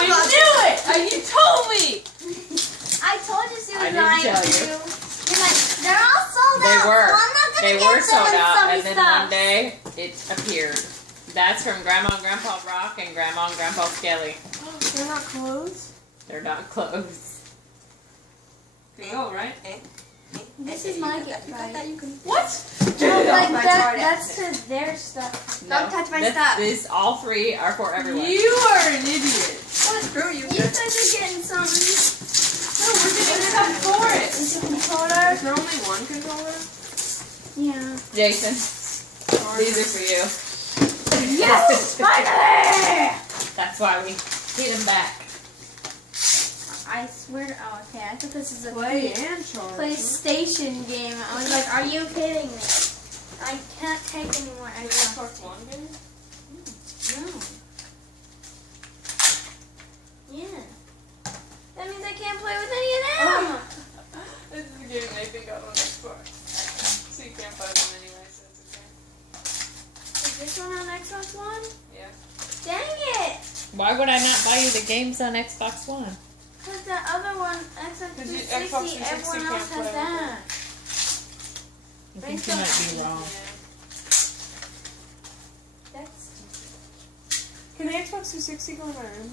I knew it! You told me! I told you she was I lying didn't tell to you. you. You're like, they're all sold They out. were. So I'm not gonna They get were sold out, some and then stuff. one day it appeared. That's from Grandma and Grandpa Brock and Grandma and Grandpa Skelly. They're not closed? They're not closed. Can go, right? This is my gift, right? What? Like that's to their stuff. No, Don't touch my stuff. This, all three are for everyone. You are an idiot. Screw you. You guys are getting something. No, we're getting stuff for it. It's a controller. Is there only one controller? Yeah. Jason, these are for you. Yes! Finally! That's why we hit him back. I swear. Oh, okay. I thought this is a Play and charge. PlayStation game. I was like, are you kidding me? I can't take any more Xbox. One game? No. Yeah. That means I can't play with any of them. This is a game I think on Xbox. So you can't buy them anyway, so it's okay. Is this one on Xbox One? Yeah. Dang it! Why would I not buy you the games on Xbox One? Because the other one, Xbox 360, Xbox 360 everyone else can't has play with that. I think you might be wrong. That's Can the Xbox 360 go in my room?